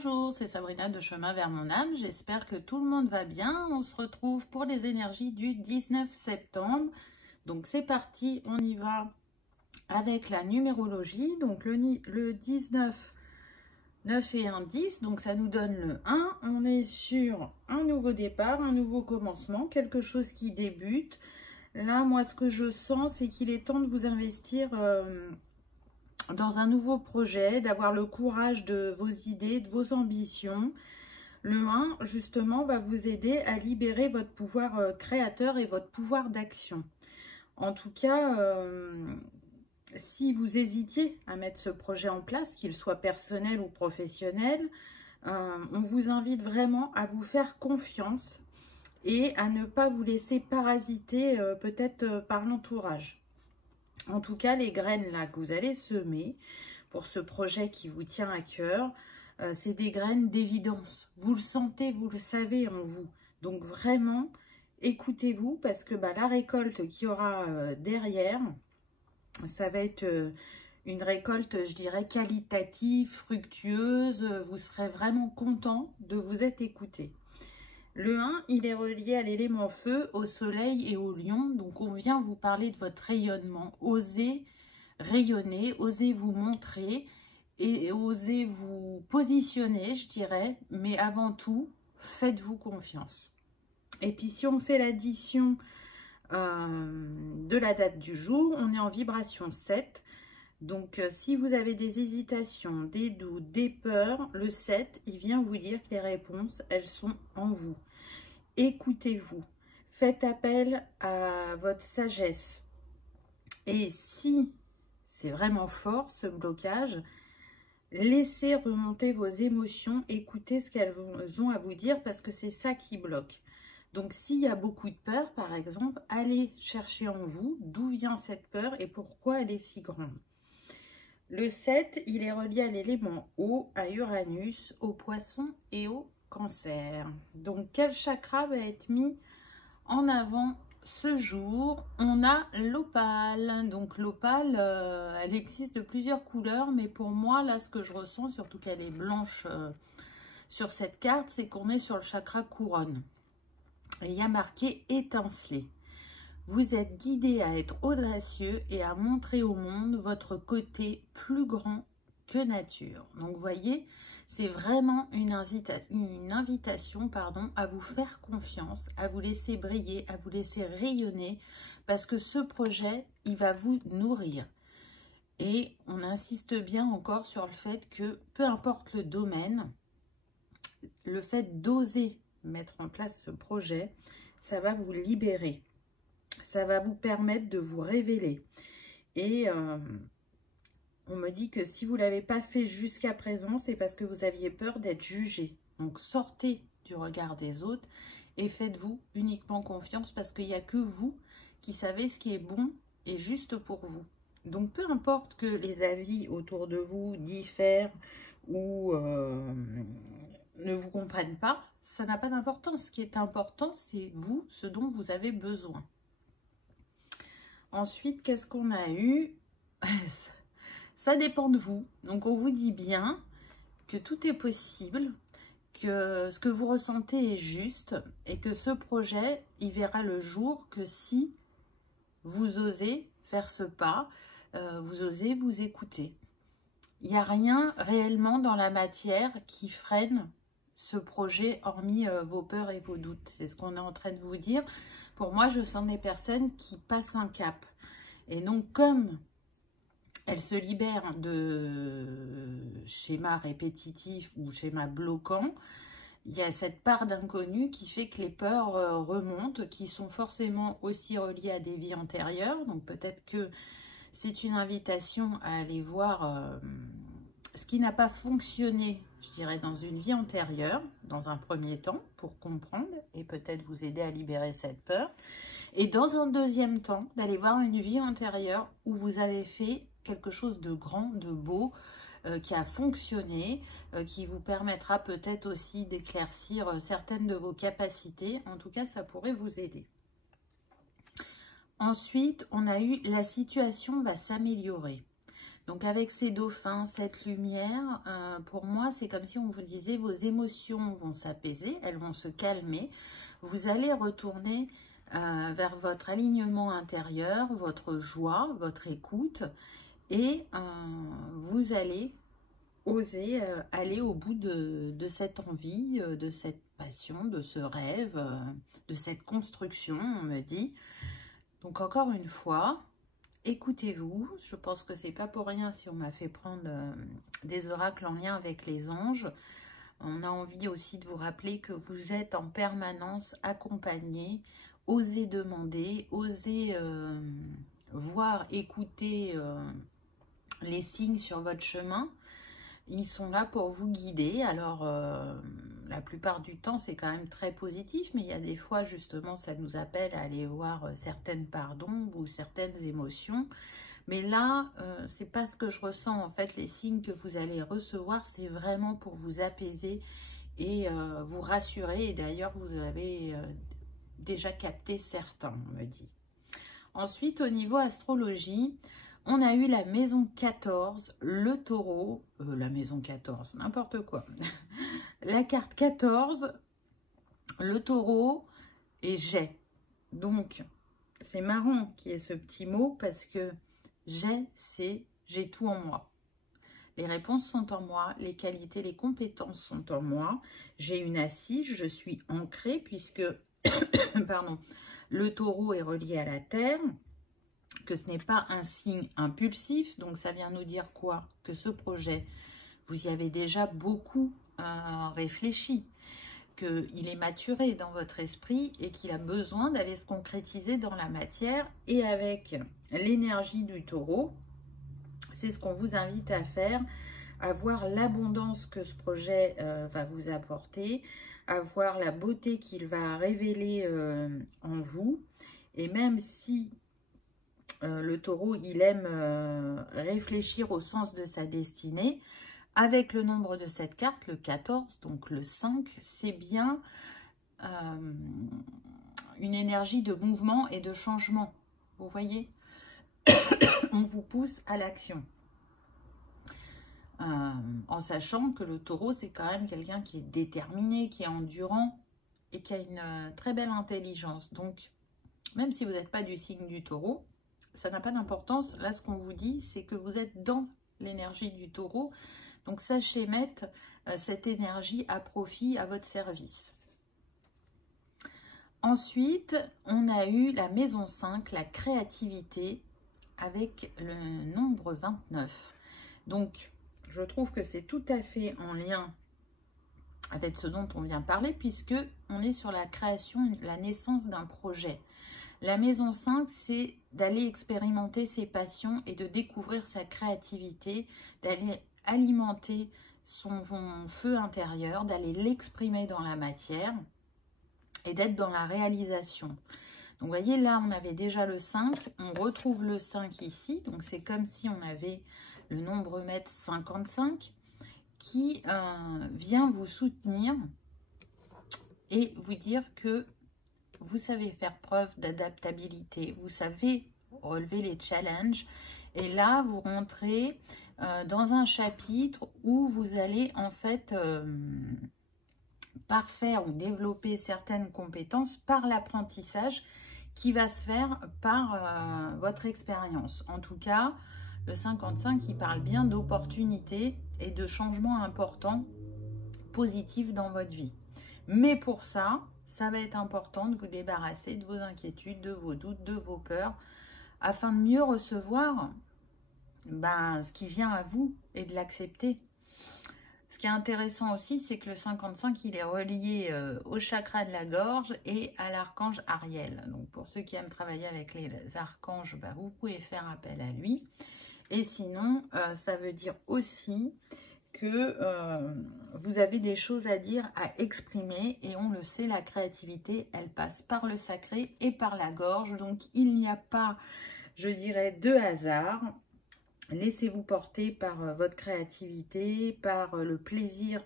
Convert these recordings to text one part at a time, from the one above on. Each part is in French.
Bonjour, c'est Sabrina de Chemin vers mon âme. J'espère que tout le monde va bien. On se retrouve pour les énergies du 19 septembre. Donc c'est parti, on y va avec la numérologie. Donc le 19, 9 et 1, 10. Donc ça nous donne le 1. On est sur un nouveau départ, un nouveau commencement, quelque chose qui débute. Là, moi, ce que je sens, c'est qu'il est temps de vous investir dans un nouveau projet, d'avoir le courage de vos idées, de vos ambitions. Le 1, justement, va vous aider à libérer votre pouvoir créateur et votre pouvoir d'action. En tout cas, si vous hésitiez à mettre ce projet en place, qu'il soit personnel ou professionnel, on vous invite vraiment à vous faire confiance et à ne pas vous laisser parasiter peut-être par l'entourage. En tout cas, les graines là que vous allez semer pour ce projet qui vous tient à cœur, c'est des graines d'évidence. Vous le sentez, vous le savez en vous. Donc vraiment, écoutez-vous parce que la récolte qu'il y aura derrière, ça va être une récolte, je dirais, qualitative, fructueuse. Vous serez vraiment content de vous être écouté. Le 1, il est relié à l'élément feu, au soleil et au lion. Donc, on vient vous parler de votre rayonnement. Osez rayonner, osez vous montrer et osez vous positionner, je dirais. Mais avant tout, faites-vous confiance. Et puis, si on fait l'addition de la date du jour, on est en vibration 7. Donc, si vous avez des hésitations, des doutes, des peurs, le 7, il vient vous dire que les réponses, elles sont en vous. Écoutez-vous, faites appel à votre sagesse. Et si c'est vraiment fort, ce blocage, laissez remonter vos émotions, écoutez ce qu'elles ont à vous dire parce que c'est ça qui bloque. Donc, s'il y a beaucoup de peur, par exemple, allez chercher en vous d'où vient cette peur et pourquoi elle est si grande. Le 7, il est relié à l'élément eau, à Uranus, au poisson et au Cancer. Donc, quel chakra va être mis en avant ce jour? On a l'opale. Donc, l'opale, elle existe de plusieurs couleurs, mais pour moi, là, ce que je ressens, surtout qu'elle est blanche sur cette carte, c'est qu'on est sur le chakra couronne. Et il y a marqué étinceler. Vous êtes guidé à être audacieux et à montrer au monde votre côté plus grand que nature. Donc, vous voyez, c'est vraiment une invitation à vous faire confiance, à vous laisser briller, à vous laisser rayonner, parce que ce projet, il va vous nourrir. Et on insiste bien encore sur le fait que, peu importe le domaine, le fait d'oser mettre en place ce projet, ça va vous libérer. Ça va vous permettre de vous révéler. Et on me dit que si vous ne l'avez pas fait jusqu'à présent, c'est parce que vous aviez peur d'être jugé. Donc, sortez du regard des autres et faites-vous uniquement confiance parce qu'il n'y a que vous qui savez ce qui est bon et juste pour vous. Donc, peu importe que les avis autour de vous diffèrent ou ne vous comprennent pas, ça n'a pas d'importance. Ce qui est important, c'est vous, ce dont vous avez besoin. Ensuite, qu'est-ce qu'on a eu? Ça dépend de vous. Donc, on vous dit bien que tout est possible, que ce que vous ressentez est juste et que ce projet, il verra le jour que si vous osez faire ce pas, vous osez vous écouter. Il n'y a rien réellement dans la matière qui freine ce projet, hormis vos peurs et vos doutes. C'est ce qu'on est en train de vous dire. Pour moi, je sens des personnes qui passent un cap. Et donc, comme elles se libèrent de schémas répétitifs ou schémas bloquants, il y a cette part d'inconnu qui fait que les peurs remontent, qui sont forcément aussi reliées à des vies antérieures. Donc, peut-être que c'est une invitation à aller voir ce qui n'a pas fonctionné, je dirais, dans une vie antérieure, dans un premier temps, pour comprendre et peut-être vous aider à libérer cette peur. Et dans un deuxième temps, d'aller voir une vie antérieure où vous avez fait quelque chose de grand, de beau, qui a fonctionné, qui vous permettra peut-être aussi d'éclaircir certaines de vos capacités. En tout cas, ça pourrait vous aider. Ensuite, on a eu la situation va s'améliorer. Donc avec ces dauphins, cette lumière, pour moi, c'est comme si on vous disait vos émotions vont s'apaiser, elles vont se calmer. Vous allez retourner vers votre alignement intérieur, votre joie, votre écoute, et vous allez oser aller au bout de cette envie, de cette passion, de ce rêve, de cette construction, on me dit. Donc encore une fois, écoutez-vous. Je pense que c'est pas pour rien si on m'a fait prendre des oracles en lien avec les anges. On a envie aussi de vous rappeler que vous êtes en permanence accompagné. Osez demander, osez voir, écouter les signes sur votre chemin. Ils sont là pour vous guider. Alors, la plupart du temps, c'est quand même très positif, mais il y a des fois, justement, ça nous appelle à aller voir certaines parts d'ombre ou certaines émotions. Mais là, c'est pas ce que je ressens. En fait, les signes que vous allez recevoir, c'est vraiment pour vous apaiser et vous rassurer. Et d'ailleurs, vous avez déjà capté certains, on me dit. Ensuite, au niveau astrologie, on a eu la maison 14, le taureau, la maison 14, n'importe quoi. La carte 14, le taureau et j'ai. Donc, c'est marrant qu'il y ait ce petit mot parce que j'ai, c'est j'ai tout en moi. Les réponses sont en moi, les qualités, les compétences sont en moi. J'ai une assise, je suis ancrée puisque pardon, le taureau est relié à la terre. Que ce n'est pas un signe impulsif, donc ça vient nous dire quoi? Que ce projet, vous y avez déjà beaucoup réfléchi, qu'il est maturé dans votre esprit et qu'il a besoin d'aller se concrétiser dans la matière. Et avec l'énergie du taureau, c'est ce qu'on vous invite à faire, à voir l'abondance que ce projet va vous apporter, à voir la beauté qu'il va révéler en vous. Et même si le taureau, il aime réfléchir au sens de sa destinée. Avec le nombre de cette carte, le 14, donc le 5, c'est bien une énergie de mouvement et de changement. Vous voyez, on vous pousse à l'action. En sachant que le taureau, c'est quand même quelqu'un qui est déterminé, qui est endurant et qui a une très belle intelligence. Donc, même si vous n'êtes pas du signe du taureau, ça n'a pas d'importance. Là, ce qu'on vous dit, c'est que vous êtes dans l'énergie du taureau. Donc, sachez mettre cette énergie à profit, à votre service. Ensuite, on a eu la maison 5, la créativité, avec le nombre 29. Donc, je trouve que c'est tout à fait en lien avec ce dont on vient parler, puisque on est sur la création, la naissance d'un projet. La maison 5, c'est d'aller expérimenter ses passions et de découvrir sa créativité, d'aller alimenter son feu intérieur, d'aller l'exprimer dans la matière et d'être dans la réalisation. Donc, vous voyez, là, on avait déjà le 5, on retrouve le 5 ici. Donc, c'est comme si on avait le nombre mètre 55 qui vient vous soutenir et vous dire que vous savez faire preuve d'adaptabilité, vous savez relever les challenges. Et là, vous rentrez dans un chapitre où vous allez en fait parfaire ou développer certaines compétences par l'apprentissage qui va se faire par votre expérience. En tout cas, le 55, il parle bien d'opportunités et de changements importants, positifs dans votre vie. Mais pour ça, ça va être important de vous débarrasser de vos inquiétudes, de vos doutes, de vos peurs, afin de mieux recevoir ce qui vient à vous et de l'accepter. Ce qui est intéressant aussi, c'est que le 55, il est relié au chakra de la gorge et à l'archange Ariel. Donc, pour ceux qui aiment travailler avec les archanges, vous pouvez faire appel à lui. Et sinon, ça veut dire aussi que vous avez des choses à dire, à exprimer. Et on le sait, la créativité, elle passe par le sacré et par la gorge. Donc, il n'y a pas, je dirais, de hasard. Laissez-vous porter par votre créativité, par le plaisir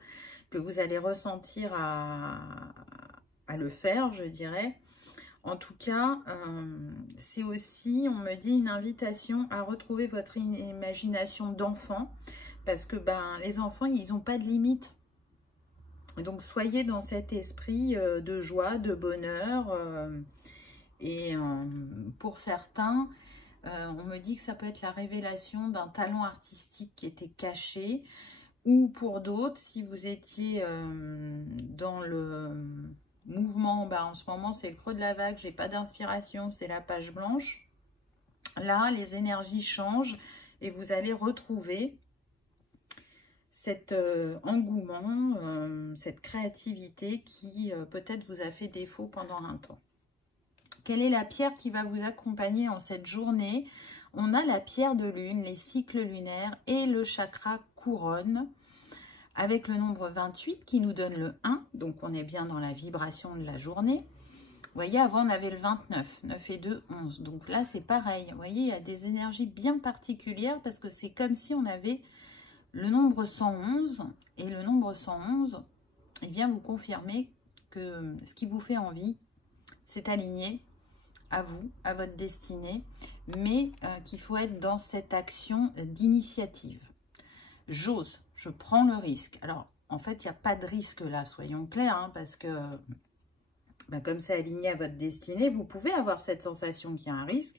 que vous allez ressentir à le faire, je dirais. En tout cas, c'est aussi, on me dit, une invitation à retrouver votre imagination d'enfant. Parce que les enfants, ils n'ont pas de limite. Donc, soyez dans cet esprit de joie, de bonheur. Et pour certains, on me dit que ça peut être la révélation d'un talent artistique qui était caché. Ou pour d'autres, si vous étiez dans le mouvement, en ce moment, c'est le creux de la vague, j'ai pas d'inspiration, c'est la page blanche. Là, les énergies changent et vous allez retrouver cet engouement, cette créativité qui peut-être vous a fait défaut pendant un temps. Quelle est la pierre qui va vous accompagner en cette journée? On a la pierre de lune, les cycles lunaires et le chakra couronne avec le nombre 28 qui nous donne le 1. Donc, on est bien dans la vibration de la journée. Vous voyez, avant, on avait le 29. 9 et 2, 11. Donc là, c'est pareil. Vous voyez, il y a des énergies bien particulières parce que c'est comme si on avait le nombre 111. Et le nombre 111, eh bien, vous confirmez que ce qui vous fait envie, c'est aligné à vous, à votre destinée, mais qu'il faut être dans cette action d'initiative. J'ose, je prends le risque. Alors, en fait, il n'y a pas de risque là, soyons clairs, hein, parce que comme c'est aligné à votre destinée, vous pouvez avoir cette sensation qu'il y a un risque,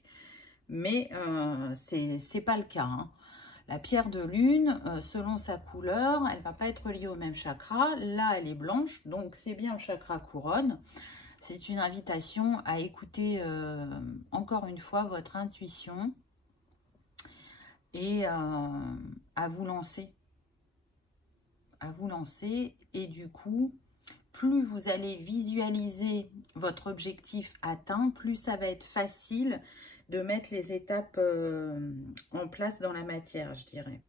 mais c'est pas le cas. Hein. La pierre de lune, selon sa couleur, elle ne va pas être liée au même chakra. Là, elle est blanche, donc c'est bien le chakra couronne. C'est une invitation à écouter encore une fois votre intuition et à vous lancer. À vous lancer. Et du coup, plus vous allez visualiser votre objectif atteint, plus ça va être facile de mettre les étapes en place dans la matière, je dirais.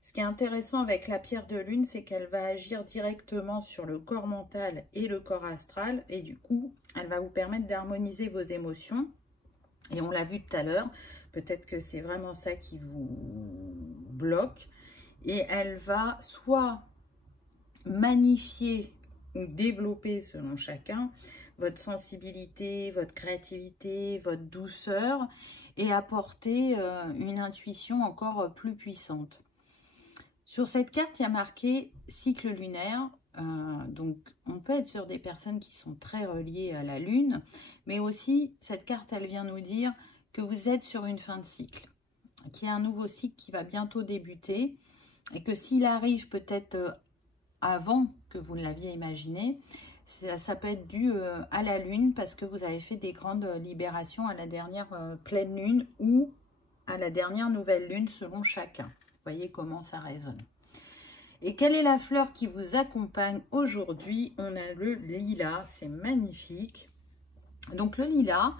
Ce qui est intéressant avec la pierre de lune, c'est qu'elle va agir directement sur le corps mental et le corps astral. Et du coup, elle va vous permettre d'harmoniser vos émotions. Et on l'a vu tout à l'heure, peut-être que c'est vraiment ça qui vous bloque. Et elle va soit magnifier ou développer, selon chacun, votre sensibilité, votre créativité, votre douceur et apporter une intuition encore plus puissante. Sur cette carte, il y a marqué cycle lunaire. Donc, on peut être sur des personnes qui sont très reliées à la lune, mais aussi, cette carte, elle vient nous dire que vous êtes sur une fin de cycle, qu'il y a un nouveau cycle qui va bientôt débuter et que s'il arrive peut-être avant que vous ne l'aviez imaginé, ça peut être dû à la lune parce que vous avez fait des grandes libérations à la dernière pleine lune ou à la dernière nouvelle lune selon chacun. Voyez comment ça résonne. Et quelle est la fleur qui vous accompagne aujourd'hui? On a le lilas, c'est magnifique. Donc le lilas,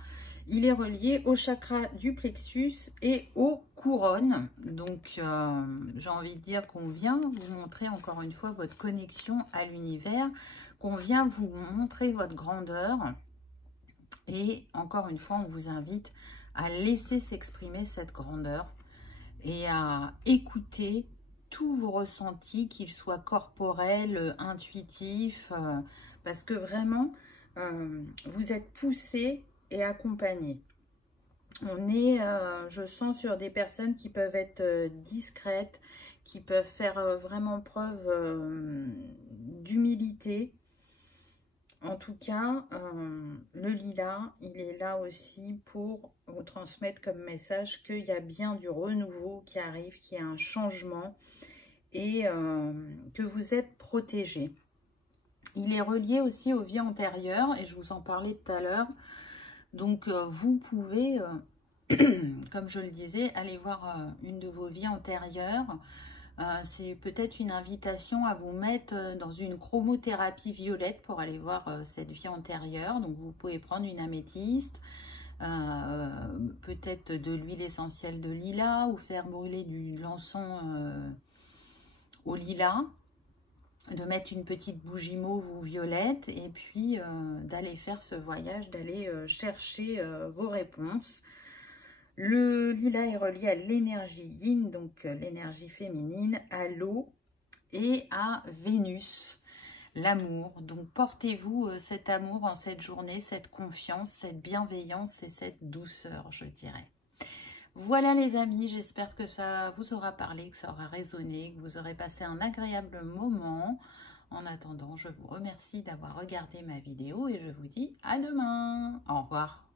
il est relié au chakra du plexus et aux couronnes. Donc j'ai envie de dire qu'on vient vous montrer encore une fois votre connexion à l'univers, qu'on vient vous montrer votre grandeur. Et encore une fois, on vous invite à laisser s'exprimer cette grandeur et à écouter tous vos ressentis, qu'ils soient corporels, intuitifs, parce que vraiment, vous êtes poussés et accompagnés. On est, je sens, sur des personnes qui peuvent être discrètes, qui peuvent faire vraiment preuve d'humilité. En tout cas, le lilas, il est là aussi pour vous transmettre comme message qu'il y a bien du renouveau qui arrive, qu'il y a un changement et que vous êtes protégé. Il est relié aussi aux vies antérieures et je vous en parlais tout à l'heure. Donc, vous pouvez, comme je le disais, aller voir une de vos vies antérieures. C'est peut-être une invitation à vous mettre dans une chromothérapie violette pour aller voir cette vie antérieure. Donc, vous pouvez prendre une améthyste, peut-être de l'huile essentielle de lilas ou faire brûler du l'encens au lilas, de mettre une petite bougie mauve ou violette et puis d'aller faire ce voyage, d'aller chercher vos réponses. Le lilas est relié à l'énergie yin, donc l'énergie féminine, à l'eau et à Vénus. l'amour. Donc portez-vous cet amour en cette journée, cette confiance, cette bienveillance et cette douceur, je dirais. Voilà les amis, j'espère que ça vous aura parlé, que ça aura résonné, que vous aurez passé un agréable moment. En attendant, je vous remercie d'avoir regardé ma vidéo et je vous dis à demain. Au revoir.